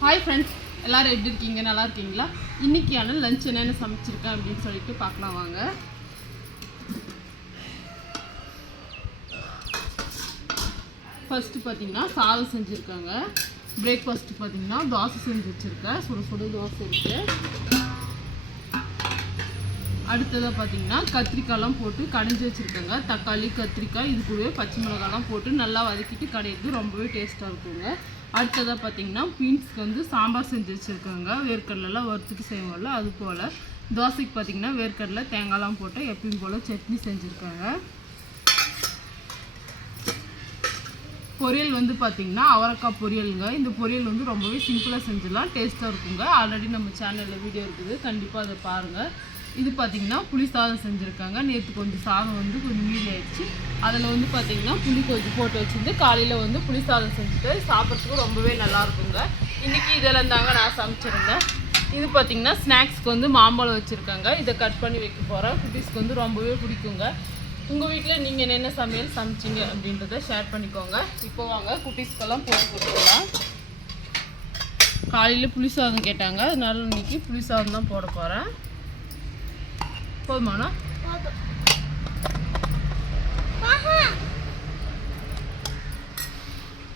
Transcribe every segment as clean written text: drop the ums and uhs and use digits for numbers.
Hi friends, எல்லோரும் எப்படி இருக்கீங்க? நல்லா இருக்கீங்களா? இன்றைக்கியான லஞ்ச் என்னென்ன சமைச்சிருக்கேன் அப்படின்னு சொல்லிட்டு பார்க்கலாம் வாங்க. ஃபஸ்ட்டு பார்த்தீங்கன்னா சாதம் செஞ்சுருக்காங்க. பிரேக்ஃபாஸ்ட்டு பார்த்தீங்கன்னா தோசை செஞ்சு வச்சுருக்கேன். சுடு தோசை இருக்குது. அடுத்ததாக பார்த்தீங்கன்னா கத்திரிக்காயெலாம் போட்டு கடைஞ்சி வச்சுருக்காங்க. தக்காளி, கத்திரிக்காய், இது கூடவே பச்சை மிளகாலாம் போட்டு நல்லா வதக்கிட்டு கடையிறது ரொம்பவே டேஸ்ட்டாக இருக்குங்க. அடுத்ததாக பார்த்தீங்கன்னா பீன்ஸ்க்கு வந்து சாம்பார் செஞ்சு வச்சுருக்காங்க. வேர்க்கடலாம் வறுத்துட்டு செய்வோம்ல, அது போல். தோசைக்கு பார்த்தீங்கன்னா வேர்க்கடலை தேங்காய்லாம் போட்டு எப்பயும் போல் சட்னி செஞ்சுருக்காங்க. பொரியல் வந்து பார்த்திங்கன்னா அவரைக்காய் பொரியலுங்க. இந்த பொரியல் வந்து ரொம்பவே சிம்பிளாக செஞ்சிடலாம், டேஸ்ட்டாக இருக்குங்க. ஆல்ரெடி நம்ம சேனலில் வீடியோ இருக்குது, கண்டிப்பாக அதை பாருங்கள். இது பார்த்திங்கன்னா புளி சாதம் செஞ்சுருக்காங்க. நேற்று கொஞ்சம் சாதம் வந்து கொஞ்சம் மீதி ஆயிடுச்சு. அதில் வந்து பார்த்திங்கன்னா புளி கொஞ்சம் போட்டு வச்சுருந்து காலையில் வந்து புளி சாதம் செஞ்சுட்டு சாப்பிட்றதுக்கு ரொம்பவே நல்லாயிருக்குங்க. இன்றைக்கி இதெல்லாம் தாங்க நான் சமைச்சிருந்தேன். இது பார்த்திங்கன்னா ஸ்நாக்ஸ்க்கு வந்து மாம்பழம் வச்சுருக்காங்க. இதை கட் பண்ணி வைக்க போகிறேன். குட்டீஸ்க்கு வந்து ரொம்பவே பிடிக்குங்க. உங்கள் வீட்டில் நீங்கள் என்னென்ன சமையல் சமைச்சிங்க அப்படின்றத ஷேர் பண்ணிக்கோங்க. இப்போ வாங்க குட்டீஸ்க்கெல்லாம் போட்டு கொடுத்துக்கலாம். காலையில் புளி சாதம் கேட்டாங்க, அதனால இன்றைக்கி புளி சாதம் தான் போட போகிறேன். போதுமாண்ணா?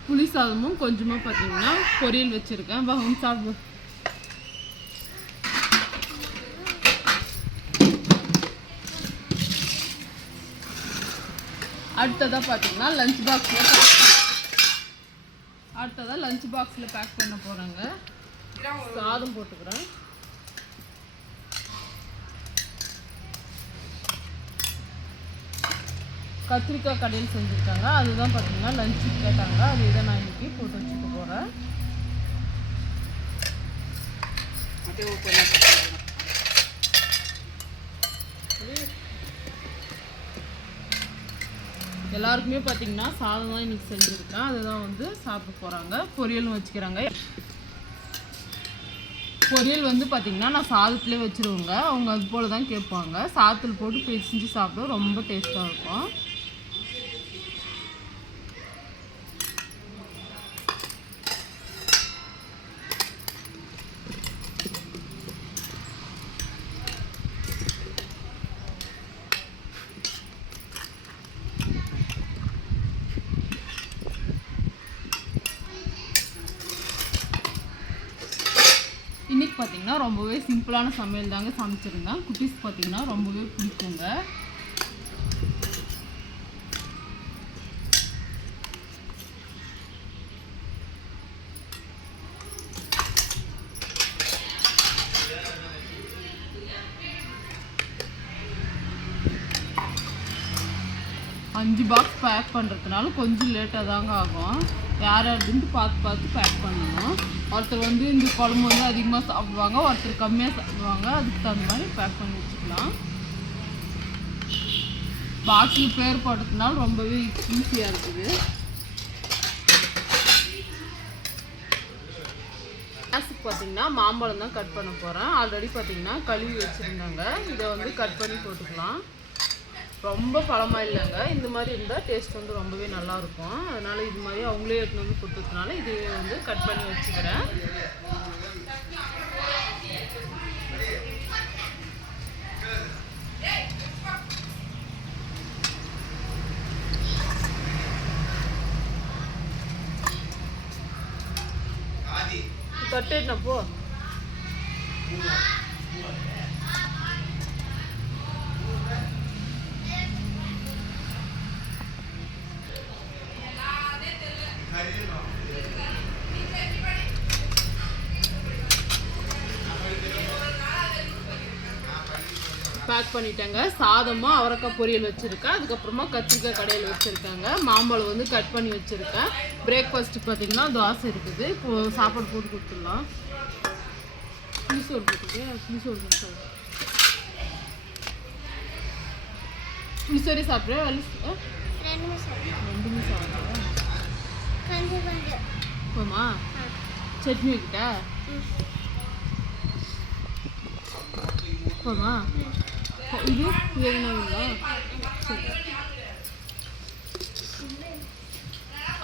புளி சாதமும் கொஞ்சமாக பார்த்தீங்கன்னா பொரியல் வச்சுருக்கேன். வாங்க சாப்பிடு. அடுத்ததாக பார்த்தீங்கன்னா லஞ்ச் பாக்ஸில் பேக் பண்ண போகிறாங்க. சாதம் போட்டுக்கிறேன். கத்திரிக்காய் கடையில் செஞ்சுருக்காங்க. அதுதான் பார்த்தீங்கன்னா லஞ்சுக்கு கேட்டாங்க. அது இதை நான் இன்றைக்கி போட்டு வச்சுட்டு போகிறேன். எல்லாருக்குமே பார்த்தீங்கன்னா சாதம் தான் இன்றைக்கி செஞ்சுருக்கேன். அதுதான் வந்து சாப்பிட போகிறாங்க. பொரியலும் வச்சுக்கிறாங்க. பொரியல் வந்து பார்த்திங்கன்னா நான் சாதத்துலேயே வச்சுருவேங்க. அவங்க அது போல் தான் கேட்பாங்க. சாதத்தில் போட்டு பிசைஞ்சு சாப்பிட ரொம்ப டேஸ்ட்டாக இருக்கும். இன்றைக்கி பார்த்திங்கன்னா ரொம்பவே சிம்பிளான சமையல் தாங்க சமைச்சிருந்தேன். குட்டீஸ் பார்த்திங்கன்னா ரொம்பவே பிடிக்குங்க. அஞ்சு பாக்ஸ் பேக் பண்ணுறதுனால கொஞ்சம் லேட்டாக தாங்க ஆகும். யார் யாருன்னு பார்த்து பேக் பண்ணணும். ஒருத்தர் வந்து இந்த குழம்பு வந்து அதிகமாக சாப்பிடுவாங்க, ஒருத்தர் கம்மியாக சாப்பிடுவாங்க. அதுக்கு தகுந்த மாதிரி பேக் பண்ணி வச்சுக்கலாம். பாக்ஸில் பேர் போட்டதுனால ரொம்பவே ஈஸியாக இருக்குது. கிளாஸுக்கு பார்த்திங்கன்னா மாம்பழம் தான் கட் பண்ண போகிறேன். ஆல்ரெடி பார்த்திங்கன்னா கழுவி வச்சுருந்தாங்க. இதை வந்து கட் பண்ணி போட்டுக்கலாம். ரொம்ப பழமாக இல்லைங்க. இந்த மாதிரி இருந்தால் டேஸ்ட் வந்து ரொம்பவே நல்லாயிருக்கும். அதனால் இது மாதிரி அவங்களே எடுத்துன்னு வந்து கொடுத்ததுனால இது வந்து கட் பண்ணி வச்சுக்கிறேன். கட்டேட்டப்போ பேக் பண்ணிட்டேங்க. சாதமாக அவரைக்காய் பொரியல் வச்சுருக்கேன். அதுக்கப்புறமா கத்திரிக்காய் கடையில் வச்சுருக்காங்க. மாம்பழம் வந்து கட் பண்ணி வச்சுருக்கேன். பிரேக்ஃபாஸ்ட்டு பார்த்திங்கன்னா தோசை இருக்குது. இப்போது சாப்பாடு போட்டு கொடுத்துடலாம். புளிசோறு போட்டுட்டு புளிசோறு புளிசோறே சாப்பிட்றேன். ரெண்டுமே சாப்பிட்றேன். போமா சட்னி வைக்கிட்டா போமா. இது வேணுங்களா? சரி.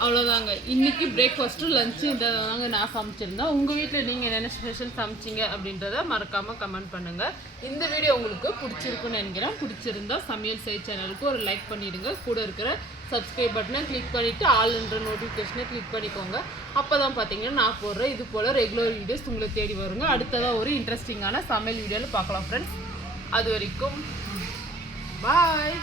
அவ்வளோதாங்க. இன்றைக்கி பிரேக்ஃபாஸ்ட்டு லஞ்சு இதாங்க நான் சமைச்சிருந்தேன். உங்கள் வீட்டில் நீங்கள் என்னென்ன ஸ்பெஷல் சமைச்சிங்க அப்படின்றத மறக்காமல் கமெண்ட் பண்ணுங்கள். இந்த வீடியோ உங்களுக்கு பிடிச்சிருக்குன்னு நினைக்கிறேன். பிடிச்சிருந்தா சமையல் செய் சேனலுக்கு ஒரு லைக் பண்ணிவிடுங்க. கூட இருக்கிற சப்ஸ்கிரைப் பட்டனை கிளிக் பண்ணிவிட்டு ஆல்ன்ற நோட்டிஃபிகேஷனை கிளிக் பண்ணிக்கோங்க. அப்போ தான் பார்த்தீங்கன்னா நான் போடுற இது போல் ரெகுலர் வீடியோஸ் உங்களை தேடி வருங்க. அடுத்ததாக ஒரு இன்ட்ரெஸ்டிங்கான சமையல் வீடியோவில் பார்க்கலாம் ஃப்ரெண்ட்ஸ். அது வரைக்கும் பாய்.